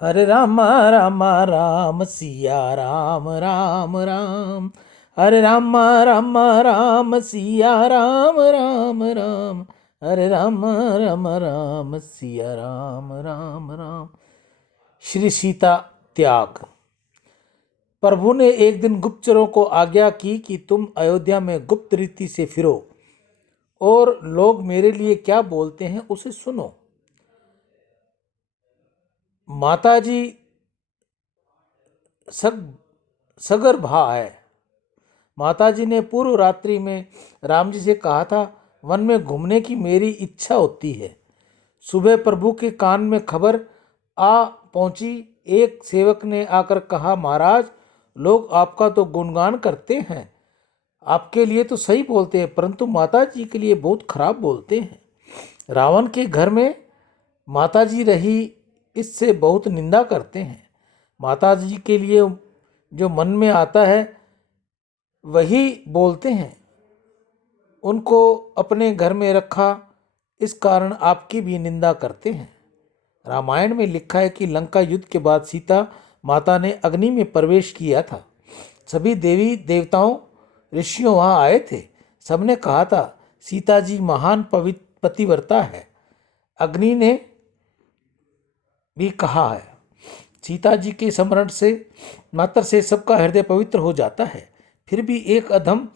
हरे राम राम राम सिया राम राम राम। हरे राम राम राम सिया राम राम राम। हरे राम राम राम सिया राम राम राम। श्री सीता त्याग। प्रभु ने एक दिन गुप्तचरों को आज्ञा की कि तुम अयोध्या में गुप्त रीति से फिरो और लोग मेरे लिए क्या बोलते हैं उसे सुनो। माताजी सग सगर भा है। माताजी ने पूर्व रात्रि में राम जी से कहा था, वन में घूमने की मेरी इच्छा होती है। सुबह प्रभु के कान में खबर आ पहुंची। एक सेवक ने आकर कहा, महाराज लोग आपका तो गुणगान करते हैं, आपके लिए तो सही बोलते हैं, परंतु माता जी के लिए बहुत खराब बोलते हैं। रावण के घर में माता जी रही, इससे बहुत निंदा करते हैं। माता जी के लिए जो मन में आता है वही बोलते हैं। उनको अपने घर में रखा, इस कारण आपकी भी निंदा करते हैं। रामायण में लिखा है कि लंका युद्ध के बाद सीता माता ने अग्नि में प्रवेश किया था। सभी देवी देवताओं ऋषियों वहां आए थे। सबने कहा था, सीता जी महान पतिव्रता है। अग्नि ने भी कहा है, सीता जी के स्मरण से मात्र से सबका हृदय पवित्र हो जाता है। फिर भी एक अधम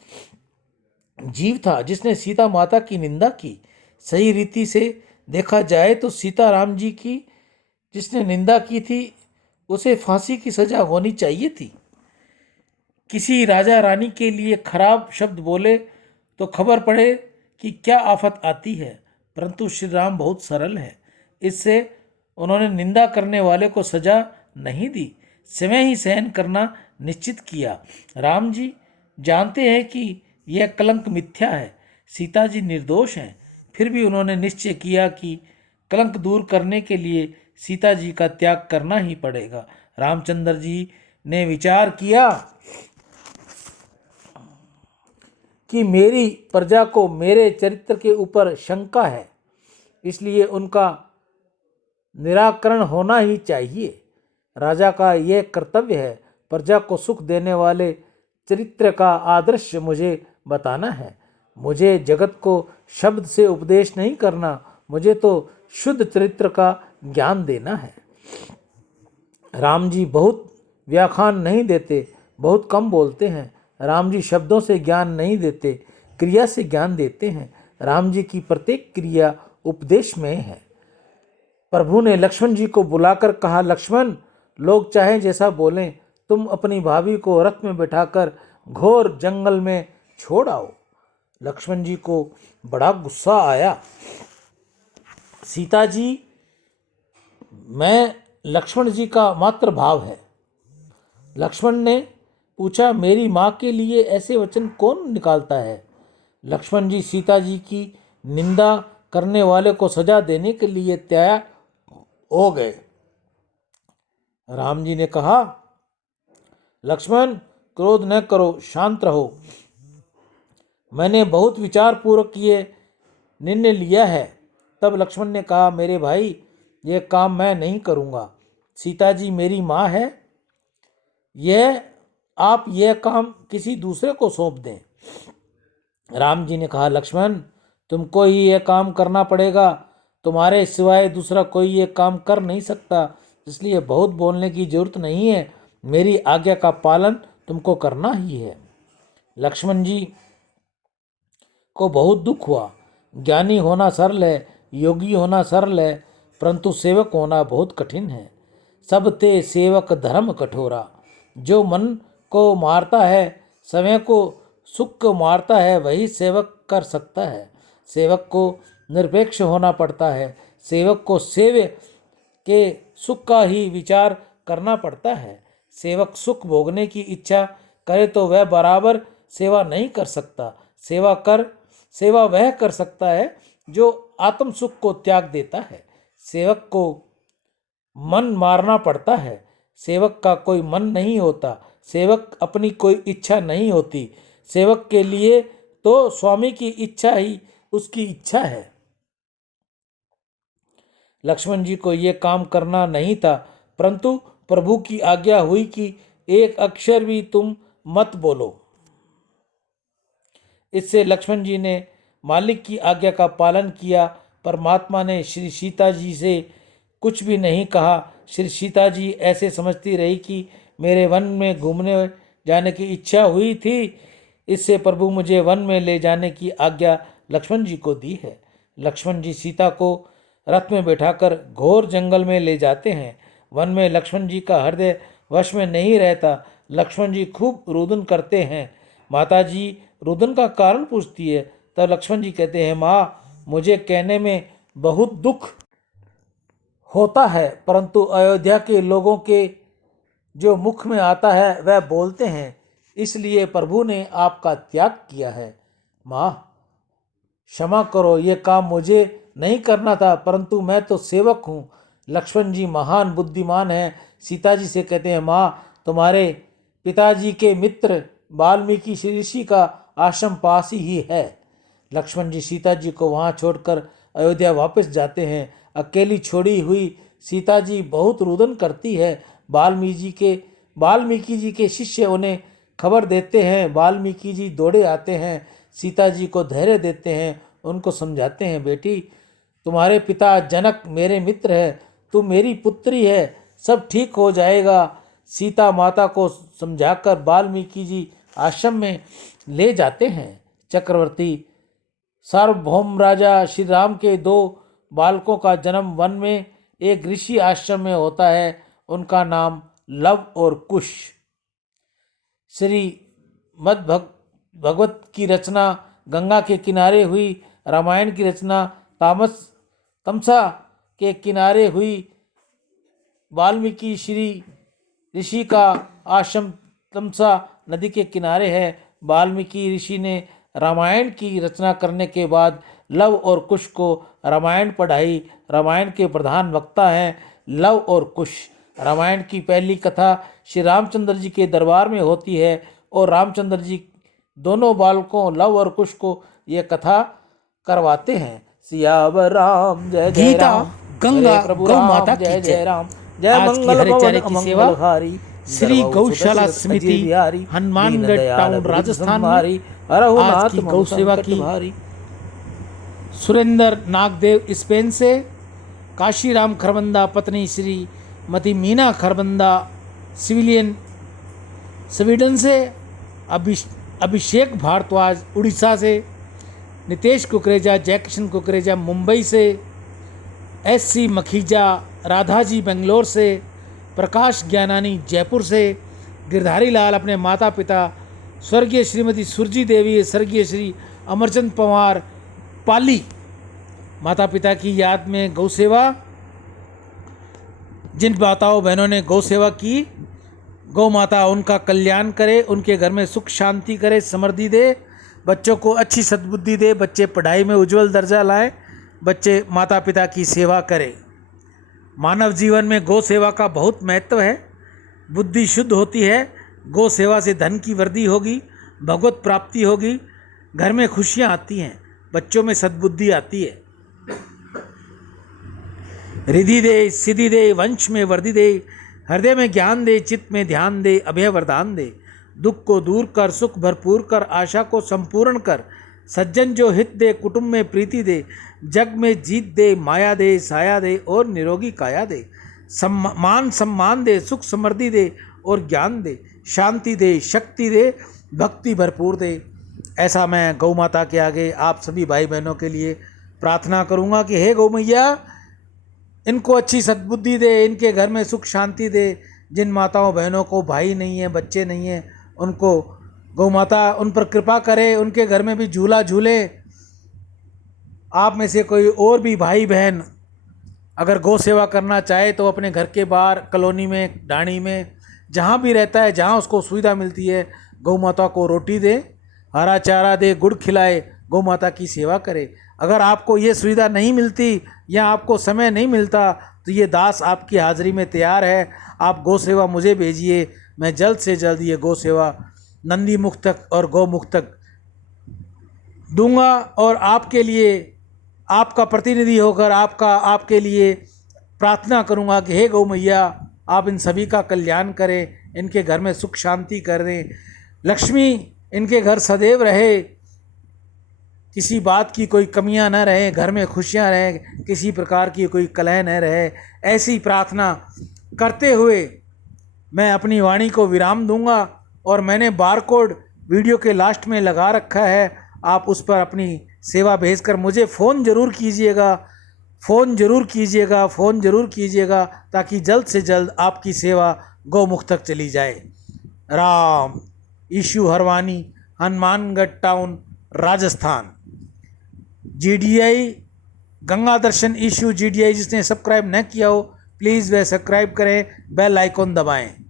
जीव था जिसने सीता माता की निंदा की। सही रीति से देखा जाए तो सीता राम जी की जिसने निंदा की थी उसे फांसी की सजा होनी चाहिए थी। किसी राजा रानी के लिए खराब शब्द बोले तो खबर पड़े कि क्या आफत आती है, परंतु श्री राम बहुत सरल है। इससे उन्होंने निंदा करने वाले को सजा नहीं दी, स्वयं ही सहन करना निश्चित किया। राम जी जानते हैं कि यह कलंक मिथ्या है, सीता जी निर्दोष हैं, फिर भी उन्होंने निश्चय किया कि कलंक दूर करने के लिए सीता जी का त्याग करना ही पड़ेगा। रामचंद्र जी ने विचार किया कि मेरी प्रजा को मेरे चरित्र के ऊपर शंका है, इसलिए उनका निराकरण होना ही चाहिए। राजा का यह कर्तव्य है। प्रजा को सुख देने वाले चरित्र का आदर्श मुझे बताना है। मुझे जगत को शब्द से उपदेश नहीं करना, मुझे तो शुद्ध चरित्र का ज्ञान देना है। राम जी बहुत व्याख्यान नहीं देते, बहुत कम बोलते हैं। राम जी शब्दों से ज्ञान नहीं देते, क्रिया से ज्ञान देते हैं। राम जी की प्रत्येक क्रिया उपदेश में है। प्रभु ने लक्ष्मण जी को बुलाकर कहा, लक्ष्मण लोग चाहे जैसा बोलें, तुम अपनी भाभी को रथ में बैठाकर घोर जंगल में छोड़ आओ। लक्ष्मण जी को बड़ा गुस्सा आया। सीता जी मैं लक्ष्मण जी का मात्र भाव है। लक्ष्मण ने पूछा, मेरी माँ के लिए ऐसे वचन कौन निकालता है। लक्ष्मण जी सीता जी की निंदा करने वाले को सजा देने के लिए तैयार हो गए। राम जी ने कहा, लक्ष्मण क्रोध न करो, शांत रहो। मैंने बहुत विचार पूर्वक ये निर्णय लिया है। तब लक्ष्मण ने कहा, मेरे भाई यह काम मैं नहीं करूँगा। सीता जी मेरी माँ है, यह आप यह काम किसी दूसरे को सौंप दें। राम जी ने कहा, लक्ष्मण तुमको ही यह काम करना पड़ेगा, तुम्हारे सिवाय दूसरा कोई ये काम कर नहीं सकता, इसलिए बहुत बोलने की जरूरत नहीं है। मेरी आज्ञा का पालन तुमको करना ही है। लक्ष्मण जी को बहुत दुख हुआ। ज्ञानी होना सरल है, योगी होना सरल है, परंतु सेवक होना बहुत कठिन है। सब ते सेवक धर्म कठोरा। जो मन को मारता है, समय को सुख को मारता है, वही सेवक कर सकता है। सेवक को निरपेक्ष होना पड़ता है। सेवक को सेव्य के सुख का ही विचार करना पड़ता है। सेवक सुख भोगने की इच्छा करे तो वह बराबर सेवा नहीं कर सकता। सेवा वह कर सकता है जो आत्म सुख को त्याग देता है। सेवक को मन मारना पड़ता है। सेवक का कोई मन नहीं होता। सेवक अपनी कोई इच्छा नहीं होती। सेवक के लिए तो स्वामी की इच्छा ही उसकी इच्छा है। लक्ष्मण जी को ये काम करना नहीं था, परंतु प्रभु की आज्ञा हुई कि एक अक्षर भी तुम मत बोलो। इससे लक्ष्मण जी ने मालिक की आज्ञा का पालन किया। परमात्मा ने श्री सीता जी से कुछ भी नहीं कहा। श्री सीता जी ऐसे समझती रही कि मेरे वन में घूमने जाने की इच्छा हुई थी, इससे प्रभु मुझे वन में ले जाने की आज्ञा लक्ष्मण जी को दी है। लक्ष्मण जी सीता को रथ में बैठाकर घोर जंगल में ले जाते हैं। वन में लक्ष्मण जी का हृदय वश में नहीं रहता। लक्ष्मण जी खूब रुदन करते हैं। माता जी रुदन का कारण पूछती है, तब लक्ष्मण जी कहते हैं, माँ मुझे कहने में बहुत दुख होता है, परंतु अयोध्या के लोगों के जो मुख में आता है वह बोलते हैं, इसलिए प्रभु ने आपका त्याग किया है। माँ क्षमा करो, ये काम मुझे नहीं करना था, परंतु मैं तो सेवक हूँ। लक्ष्मण जी महान बुद्धिमान हैं। सीता जी से कहते हैं, माँ तुम्हारे पिताजी के मित्र वाल्मीकि ऋषि का आश्रम पास ही है। लक्ष्मण जी सीता जी को वहाँ छोड़कर अयोध्या वापस जाते हैं। अकेली छोड़ी हुई सीता जी बहुत रुदन करती है। वाल्मीकि जी के शिष्य उन्हें खबर देते हैं। वाल्मीकि जी दौड़े आते हैं, सीता जी को धैर्य देते हैं, उनको समझाते हैं, बेटी तुम्हारे पिता जनक मेरे मित्र है, तू मेरी पुत्री है, सब ठीक हो जाएगा। सीता माता को समझाकर वाल्मीकि जी आश्रम में ले जाते हैं। चक्रवर्ती सार्वभौम राजा श्री राम के 2 बालकों का जन्म वन में एक ऋषि आश्रम में होता है। उनका नाम लव और कुश। श्री भगवत की रचना गंगा के किनारे हुई। रामायण की रचना तमसा के किनारे हुई। वाल्मीकि श्री ऋषि का आश्रम तमसा नदी के किनारे है। वाल्मीकि ऋषि ने रामायण की रचना करने के बाद लव और कुश को रामायण पढ़ाई। रामायण के प्रधान वक्ता हैं लव और कुश। रामायण की पहली कथा श्री रामचंद्र जी के दरबार में होती है और रामचंद्र जी दोनों बालकों लव और कुश को ये कथा करवाते हैं। सियावर राम जय जय गीता राम, गंगा प्रभु गौ राम माता जय की जय जय। राम, जय आज की मंगल हरे भवन चारे की सेवा अमंगलहारी, श्री गौशाला समिति हनुमानगढ़ टाउन राजस्थान में आज की गौ सेवा की सुरेंद्र नागदेव स्पेन से, काशीराम खरबंदा पत्नी श्रीमती मीना खरबंदा सिविलियन स्वीडन से, अभिषेक भारद्वाज उड़ीसा से, नितेश कुकरेजा जयकिशन कुकरेजा मुंबई से, SC मखीजा राधाजी बेंगलोर से, प्रकाश ज्ञानानी जयपुर से, गिरधारी लाल अपने माता पिता स्वर्गीय श्रीमती सुरजी देवी, स्वर्गीय श्री अमरचंद पवार पाली माता पिता की याद में गौ सेवा। जिन माताओं बहनों ने गौ सेवा की, गौ माता उनका कल्याण करे, उनके घर में सुख शांति करे, समृद्धि दे, बच्चों को अच्छी सद्बुद्धि दे, बच्चे पढ़ाई में उज्जवल दर्जा लाएं, बच्चे माता पिता की सेवा करें। मानव जीवन में गौ सेवा का बहुत महत्व है। बुद्धि शुद्ध होती है। गौ सेवा से धन की वृद्धि होगी, भगवत प्राप्ति होगी, घर में खुशियाँ आती हैं, बच्चों में सद्बुद्धि आती है। रिद्धि दे, सिद्धि दे, वंश में वृद्धि दे, हृदय में ज्ञान दे, चित्त में ध्यान दे, अभय वरदान दे, दुख को दूर कर, सुख भरपूर कर, आशा को संपूर्ण कर, सज्जन जो हित दे, कुटुंब में प्रीति दे, जग में जीत दे, माया दे, साया दे और निरोगी काया दे, मान सम्मान दे, सुख समृद्धि दे और ज्ञान दे, शांति दे, शक्ति दे, भक्ति भरपूर दे। ऐसा मैं गौ माता के आगे आप सभी भाई बहनों के लिए प्रार्थना करूँगा कि हे गौ मैया, इनको अच्छी सद्बुद्धि दे, इनके घर में सुख शांति दे। जिन माताओं बहनों को भाई नहीं है, बच्चे नहीं हैं, उनको गौ माता उन पर कृपा करे, उनके घर में भी झूला झूले। आप में से कोई और भी भाई बहन अगर गौ सेवा करना चाहे तो अपने घर के बाहर, कॉलोनी में, डाणी में, जहाँ भी रहता है, जहाँ उसको सुविधा मिलती है, गौ माता को रोटी दे, हरा चारा दे, गुड़ खिलाए, गौ माता की सेवा करे। अगर आपको ये सुविधा नहीं मिलती या आपको समय नहीं मिलता तो ये दास आपकी हाज़िरी में तैयार है। आप गौ सेवा मुझे भेजिए, मैं जल्द से जल्द ये गौ सेवा नंदी मुख तक और गौ मुख तक दूंगा और आपके लिए, आपका प्रतिनिधि होकर आपके लिए प्रार्थना करूंगा कि हे गौ मैया, आप इन सभी का कल्याण करें, इनके घर में सुख शांति कर दें, लक्ष्मी इनके घर सदैव रहे, किसी बात की कोई कमियां न रहे, घर में खुशियां रहें, किसी प्रकार की कोई कलह न रहे। ऐसी प्रार्थना करते हुए मैं अपनी वाणी को विराम दूंगा और मैंने बारकोड वीडियो के लास्ट में लगा रखा है, आप उस पर अपनी सेवा भेजकर मुझे फ़ोन ज़रूर कीजिएगा, फ़ोन ज़रूर कीजिएगा ताकि जल्द से जल्द आपकी सेवा गौमुख तक चली जाए। Ram. Ishu Harwani, Hanumangarh town, Rajasthan. GDI Ganga Darshan Ishu GDI जिसने सब्सक्राइब न किया हो प्लीज़ वह सब्सक्राइब करें, बेल आइकॉन दबाएं।